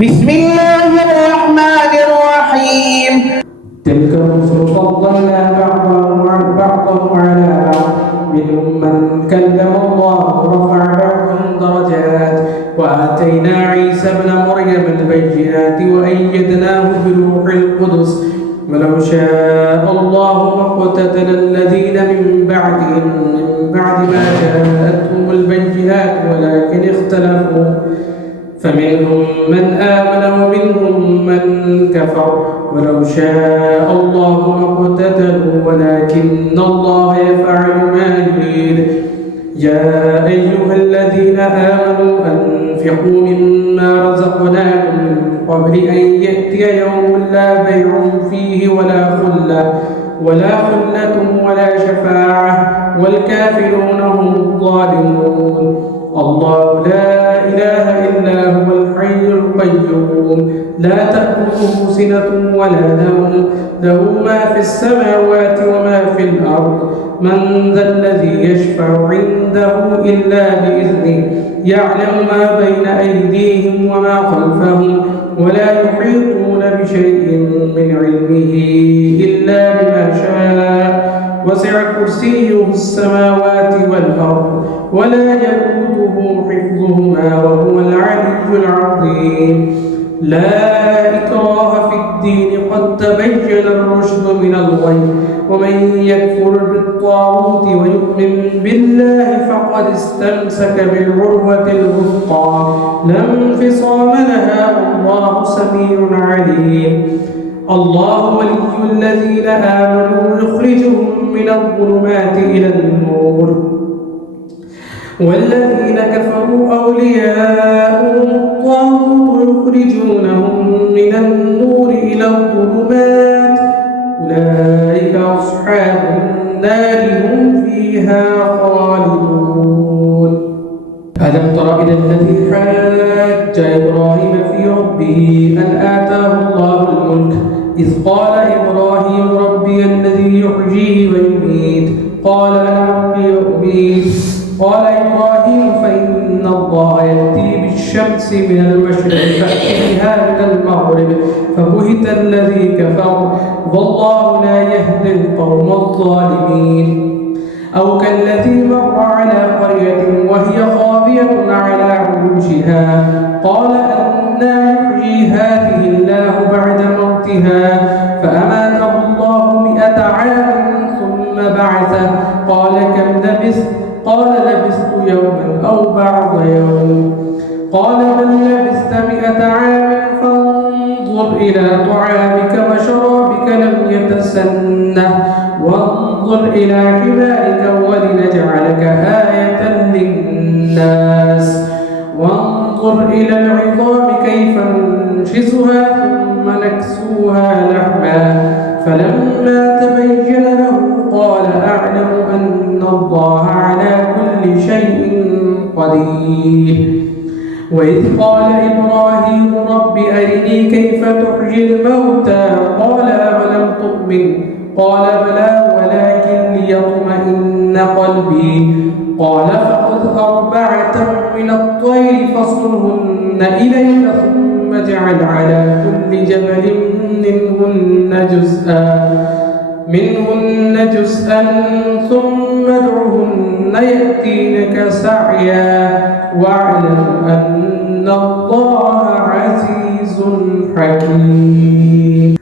بسم الله الرحمن الرحيم. تلك الرسل فضلنا بعضهم على بعض منهم من كلم الله ورفع بعضهم درجات وآتينا عيسى ابن مريم البينات وأيدناه بروح القدس ولو شاء الله ما اقتتل الذين من بعدهم من بعد ما جاءتهم البينات ولكن اختلفوا فمنهم من آمن ومنهم من كفر ولو شاء الله ما اقتتلوا ولكن الله يفعل ما يريد. يا أيها الذين آمنوا أنفقوا مما رزقناكم من قبل أن يأتي يوم لا بيع فيه ولا خلة ولا شفاعة والكافرون هم الظالمون. الله لا إله إلا هو الحي القيوم لا تأخذه سنة ولا نوم له ما في السماوات وما في الأرض من ذا الذي يشفع عنده إلا بإذنه يعلم ما بين أيديهم وما خلفهم ولا يحيطون بشيء من علمه إلا بما شاء وسع كرسيه السماوات والأرض ولا يؤوده حفظهما وهو العلي العظيم. لا إكراه في الدين قد تبين الرشد من الغي ومن يكفر بالطاغوت ويؤمن بالله فقد استمسك بالعروة الوثقى لا انفصام لها والله سميع عليم. الله ولي الذين آمنوا يخرجهم من الظلمات إلى النور والذين كفروا أولياؤهم الطاغوت يخرجونهم من النور إلى الظلمات أولئك أصحاب النار هم فيها خالدون. ألم تر إلى الذي حاج إبراهيم في ربه أن آتاه الله الملك إذ قال إبراهيم ربي الذي يحيي ويميت قال أنا أحيي وأميت قال إبراهيم فإن الله يأتي بالشمس من المشرق فأت بها من المغرب فبهت الذي كفر والله لا يهدي القوم الظالمين. أو كالذي مر على قرية وهي خاوية على عروشها قال أنى يحيي هذه الله بعد موتها فأماته الله 100 عام ثم بعثه قال كم لبثت قال لبثت يوما أو بعض يوم قال بل لبثت 100 عام فانظر إلى طعامك وشرابك لم يتسنه وانظر إلى حمارك ولنجعلك آية للناس وانظر إلى العظام كيف ننشزها ثم نكسوها لحما فلما تبين له قال أعلم أن الله على كل شيء قدير. وإذ قال إبراهيم رب أرني كيف تحيي الموتى قال أولم تؤمن قال بلى ولكن ليطمئن قلبي قال فخذ 4 من الطير فصرهن إليك ثم اجعل على كل جبل منهن جزءا ثم ادعهن يأتينك سعيا واعلم أن الله عزيز حكيم.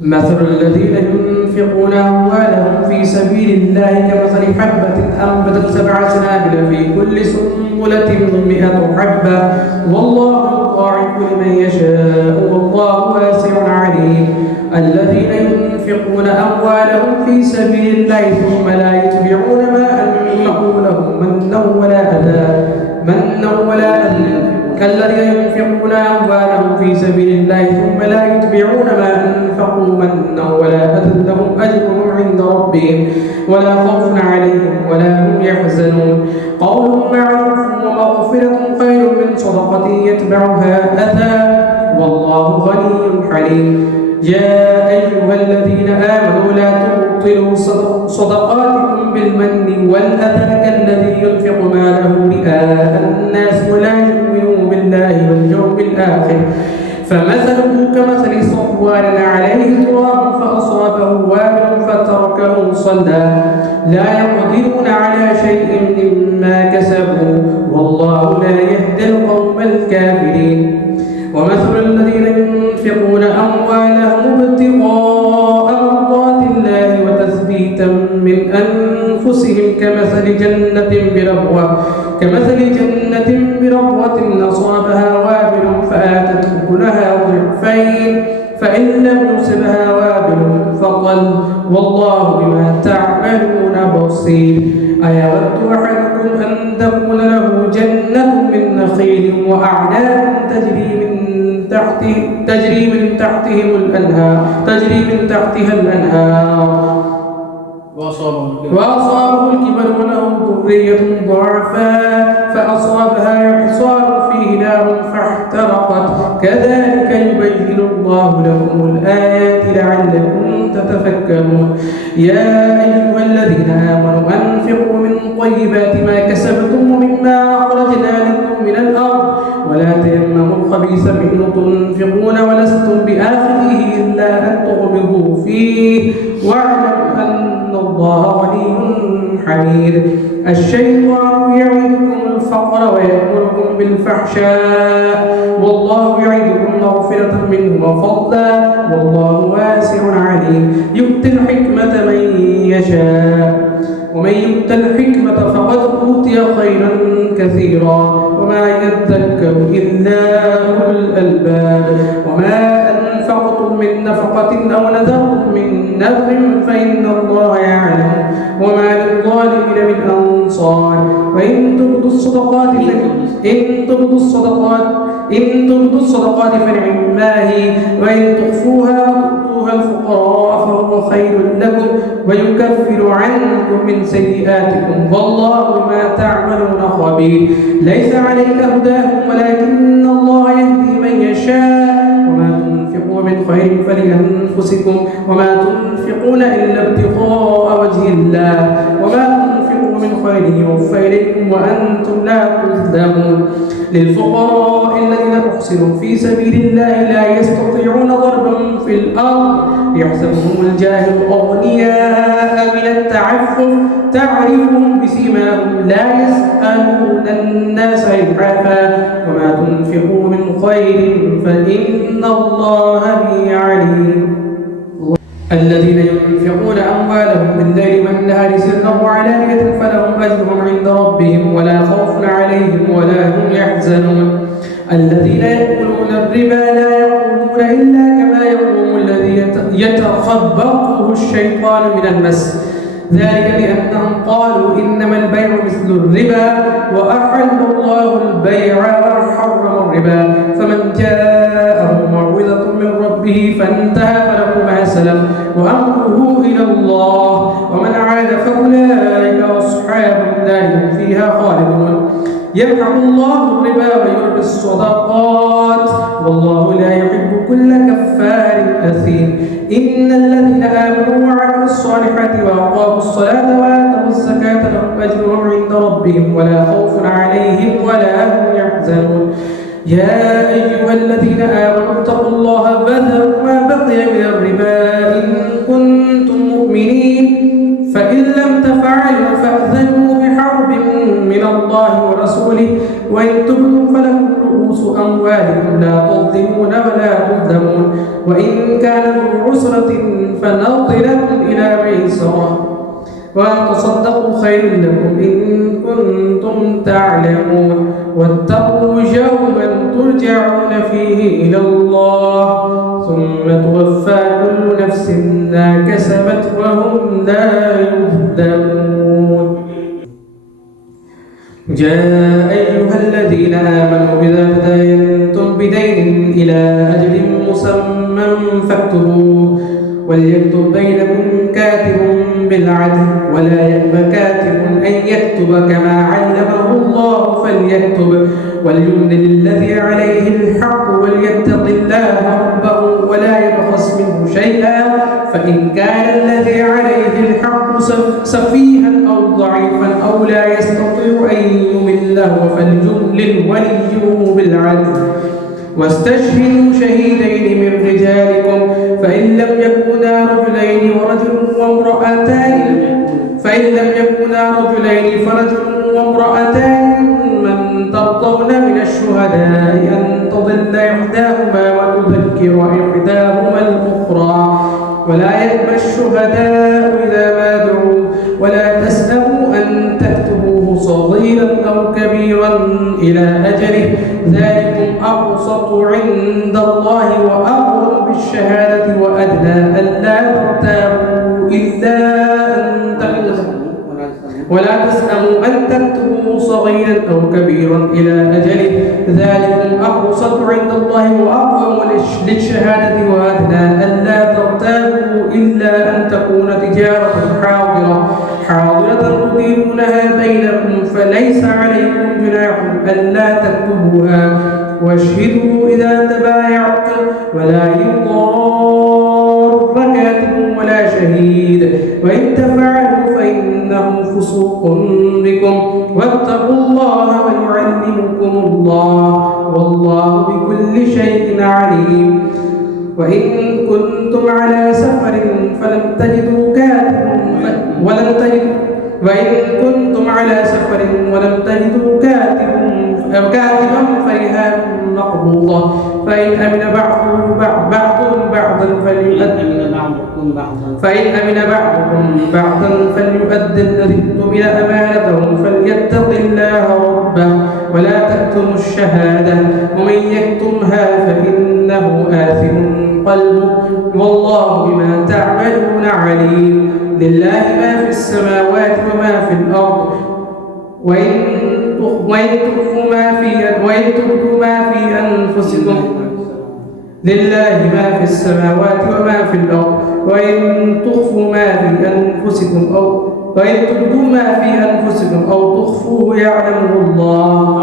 مثل الذين ينفقون أموالهم في سبيل الله كمثل حبة أنبتت 7 سنابل في كل سنبلة 100 حبة والله يضاعف لمن يشاء والله واسع عليم. الذين ينفقون أموالهم في سبيل الله ثم لا يتبعون ما أنفقوا لهم منا ولا أذى كالذين ينفقون أموالهم في سبيل الله ثم لا يتبعون ما أنفقوا منا ولا أذى لهم أجرهم عند ربهم ولا خوف عليهم ولا هم يحزنون. قول معروف ومغفرة خير من صدقة يتبعها أذى والله غني حليم. يا أيها الذين آمنوا لا تبطلوا صدقاتكم بالمن والأذى كالذي ينفق ماله رئاء الناس ولا يؤمن بالله واليوم الآخر صفوانا عليه تراب فأصابه وابل فتركه صلدا لا يقدرون على شيء مما كسبوا والله لا يهدي القوم الكافرين ومثل الذين ينفقون أموالهم ابتغاء مرضات الله وتثبيتا من أنفسهم كمثل جنة بربوة أصابها وابل فآتت أكلها ضعفين فإن لم يصبها وابل فطل والله بما تعملون بصير أيود أحدكم أن تكون له جنة من نخيل وأعناب تجري من تحتها الأنهار وأصابه الكبر وله ذرية ضعفاء فأصابها إعصار فيه نار فاحترقت كذلك يبين الله لكم الآيات لعلكم تتفكرون يا أيها الذين آمنوا أنفقوا من طيبات ما كسبتم ومما أخرجنا لكم من الأرض ولا تيمموا الخبيث منه تنفقون ولستم بآخذه إلا أن تغمضوا فيه واعلموا أن الله غني حميد الشيطان يعدكم الفقر ويأمركم بالفحشاء والله يعدكم مغفرة منه وفضلا والله واسع عليم يؤتي الحكمة من يشاء ومن يؤت الحكمة فقد أوتي خيرا كثيرا وما يذكر إلا أولو الألباب وما أنفقتم من نفقة أو نذرتم من نذر فإن الله يعلم وما للظالمين من أنصار وإن تبدوا الصدقات فنعما هي وإن تخفوها وتؤتوها الفقراء فهو خير لكم ويكفر عنكم من سيئاتكم والله بما تعملون خبير ليس عليك هداهم ولكن الله يهدي من يشاء وما تنفقوا من خير فلأنفسكم وما تنفقون إلا ابتغاء وجه الله وما تنفقوا من خير يوفى إليكم وأنتم لا تظلمون للفقراء الذين أحصنوا في سبيل الله لا يستطيعون ضربا في الأرض يحسبهم الجاهل أغنياء من التعفف تعرفهم بسيماهم لا يسألون الناس إلحافا وما تنفقوا من خير فإن الله به عليم الذين ينفقون أموالهم بالليل والنهار سرا وعلانية فلهم أجرهم عند ربهم ولا خوف عليهم ولا هم يحزنون الذين يأكلون الربا لا يقومون إلا كما يقوم الذي يتخبطه الشيطان من المس ذلك بأنهم قالوا إنما البيع مثل الربا وأحل الله البيع وحرم الربا فمن جاءه موعظة من ربه فانتهى فله ما سلف وأمره إلى الله ومن عاد فأولئك أصحاب النار هم فيها خالدون يمحق الله الربا ويربي الصدقات والله لا يحب كل كفار أثيم إن الذين آمنوا وعملوا الصالحات وأقاموا الصلاة وآتوا الزكاة لهم أجرهم عند ربهم ولا خوف عليهم ولا هم يحزنون يا أيها الذين آمنوا اتقوا الله وذروا ما بقي من الربا إن كنتم مؤمنين فإن لم تفعلوا فأذنوا بحرب من الله ورسوله وإن تبتم فلكم رؤوس أموالكم لا تظلمون ولا تظلمون وإن كان ذو عسرة فنظرة إلى ميسرة وأن تصدقوا خير لكم إن كنتم تعلمون واتقوا يوما ترجعون فيه إلى الله ثم توفى كل نفس ما كسبت وهم لا يظلمون يا أيها الذين آمنوا إذا تداينتم بدين إلى أجل مسمى فاكتبوه وليكتب بينكم كاتب بالعدل ولا يأب كاتب أن يكتب كما علمه الله فليكتب وليملل الذي عليه الحق وليتق الله ربه ولا يبخس منه شيئا فإن كان الذي عليه الحق سفيها أو ضعيفا أو لا يستطيع أن يمله فليملل وليه بالعدل واستشهدوا شهيدين من رجالكم فإن لم يكونا رجلين فرجل وامرأتان من ترضون من الشهداء أن تضل إحداهما وتذكر إحداهما الأخرى ولا يأبى الشهداء إذا ما دعوا ولا تسأموا أن تكتبوه صغيرا أو كبيرا إلى أجله ذلكم أقسط عند الله وأقوم بالشهادة وأدنى ألا ترتابوا إلا ولا تسأموا أن تكتبوه صغيرا أو كبيرا إلى أجله ذلكم أقسط عند الله وأقوم للشهادة وأدنى ألا ترتابوا إلا أن تكون تجارة حاضرة تديرونها بينكم فليس عليكم جناح ألا تكتبوها واشهدوا إذا تبايعتم ولا يضار كاتب ولا شهيد وإن تفعلوا فإنه فسوق بكم واتقوا الله ويعلمكم الله والله بكل شيء عليم وإن كنتم على سفر فلم تجدوا كاتبا فرهان مقبوضة فإن أمن بعضكم بعضا فليؤد الذي اؤتمن أمانته فليتق الله ربه ولا تكتموا الشهادة ومن يكتمها فإنه آثم قلبه والله بما تعملون عليم لله ما في السماوات وما في الأرض وإن تخفوا ما في أنفسكم لله ما في السماوات وما في الأرض وإن تخفوا ما في أنفسكم وإن تبدوا ما في أنفسكم أو تخفوه يعلمه الله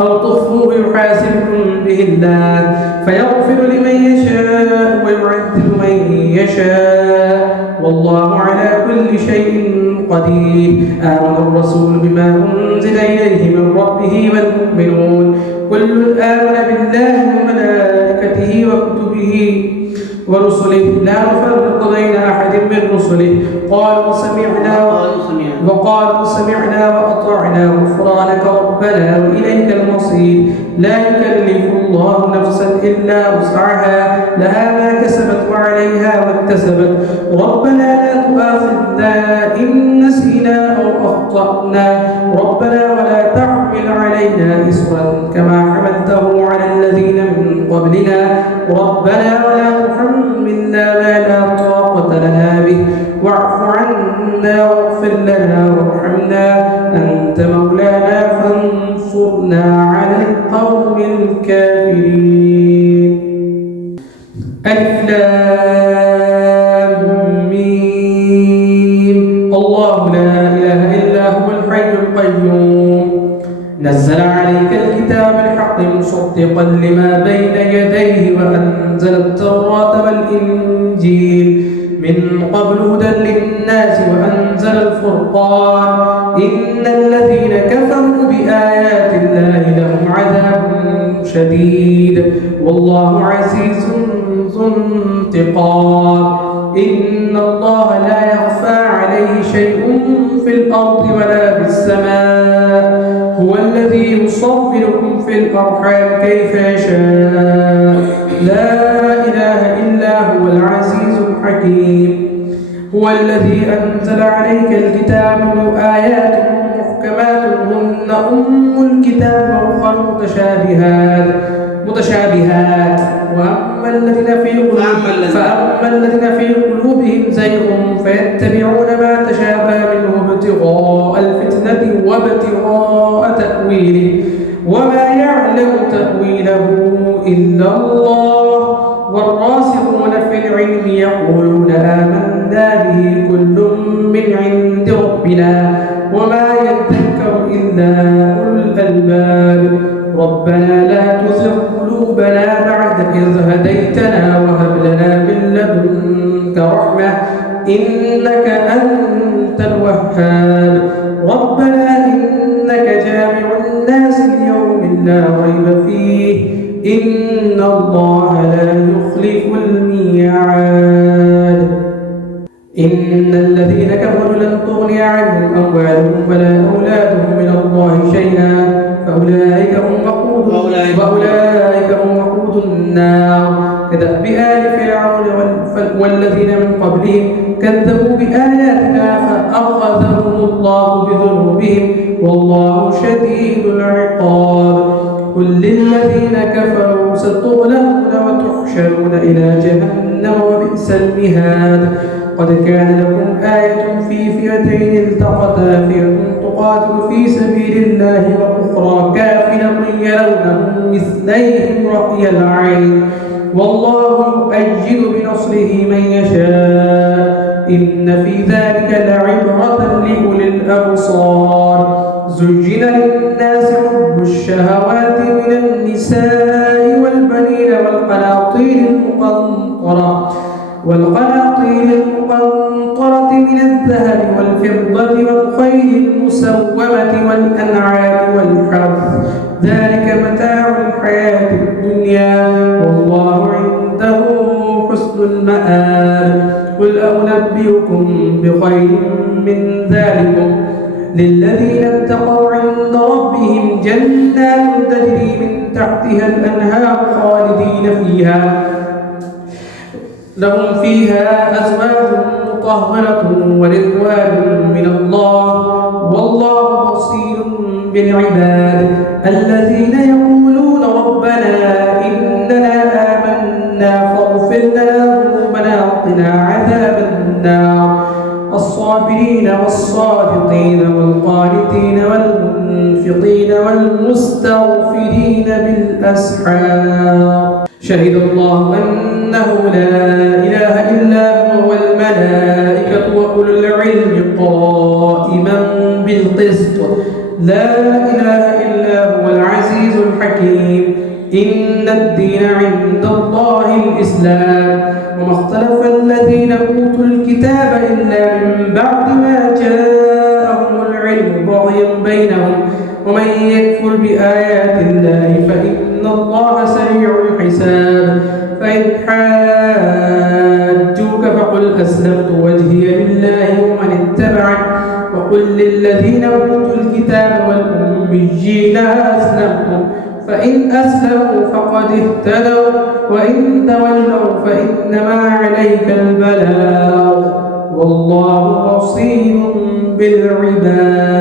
أو تخفوه يحاسبكم به الله فيغفر لمن يشاء ويعذب من يشاء والله على كل شيء قدير آمن الرسول بما أنزل إليه من ربه والمؤمنون كل آمن بالله وملائكته وكتبه ورسله لا نفرق بين أحد من رسله قالوا سمعنا وأطعنا غفرانك ربنا وإليك المصير لا يكلف الله نفسا إلا وسعها لها ما كسبت وعليها ما اكتسبت ربنا لا تؤاخذنا إن نسينا أو أخطأنا ربنا ولا تحمل علينا إصرا كما حملته على الذين من قبلنا ربنا ولا تحملنا ما لا طاقة لنا به واعف عنا واغفر لنا وارحمنا أنت مولانا فانصرنا على القوم الكافرين ألف لام ميم الله لا إله إلا هو الحي القيوم نزل عليك الكتاب الحق مصدقا لما بين يديه وأنزل التوراة والإنجيل من قبل هدى للناس وأنزل الفرقان إن الذين كفروا بآيات الله لهم عذاب شديد والله عزيز ذو انتقام إن الله لا يخفى عليه شيء في الأرض ولا في السماء هو الذي يصوركم في الأرحام كيف يشاء لا إله إلا هو العزيز الحكيم هو الذي أنزل عليك الكتاب آيات محكمات هن أم الكتاب وأخر متشابهات فأما الذين في قلوبهم زيغ فيتبعون ما تشابه منه ابتغاء الفتنة وابتغاء تأويله وما يعلم تأويله إلا الله والراسخون في العلم يقولون آمنا به كل من عند ربنا وما يذكر إلا أولو الألباب ربنا لا تزغ قلوبنا بعد إذ هديتنا وهب لنا من لدنك رحمة إنك أنت الوهاب ربنا إنك جامع الناس ليوم لا ريب فيه إن الله لا يخلف الميعاد. إن الذين كفروا لن تغني عنهم أموالهم ولا أولادهم من الله شيئا فأولئك هم وقود النار. كدأب آل فرعون والذين من قبلهم كذبوا بآياتنا فأخذهم الله بذنوبهم والله شديد العقاب. قل للذين كفروا ستغلبون وتحشرون إلى جهنم وبئس المهاد. قد كان لكم آية في فئتين التقتا فئة تقاتل في سبيل الله وأخرى كافرة يرونهم مثليهم رأي العين والله يؤيد بنصره من يشاء إن في ذلك لعبرة لأولي الأبصار. زين للناس حب الشهوات من النساء والبنين والقناطير المقنطرة من الذهب والفضة والخيل المسومة والأنعام والحرث ذلك متاع الحياة الدنيا والله عنده حسن المآب. قل أنبئكم بخير من ذلكم للذين اتقوا عند ربهم جنات تجري من تحتها الأنهار خالدين فيها لهم فيها أزواج مطهرة ورضوان من الله والله بصير بالعباد. الذين يقولون ربنا إننا آمنا فاغفر لنا ذنوبنا وقنا عذاب النار. الصابرين والصادقين والقانتين والمنفقين والمستغفرين بالأسحار. شهد الله أنه لا إله إلا هو والملائكة وأولو العلم قائما بالقسط لا إله إلا هو العزيز الحكيم. إن الدين عند الله الإسلام وما اختلف الذين أوتوا الكتاب إلا من بعد ما جاءهم العلم بغيا بينهم ومن يكفر بآيات الله فإن الله سريع الحساب. فإن حاجوك فقل أسلمت وجهي لله ومن اتبعني وقل للذين أوتوا الكتاب والأميين أسلمتم فإن أسلموا فقد اهتدوا وإن تولوا فإنما عليك البلاغ والله بصير بالعباد.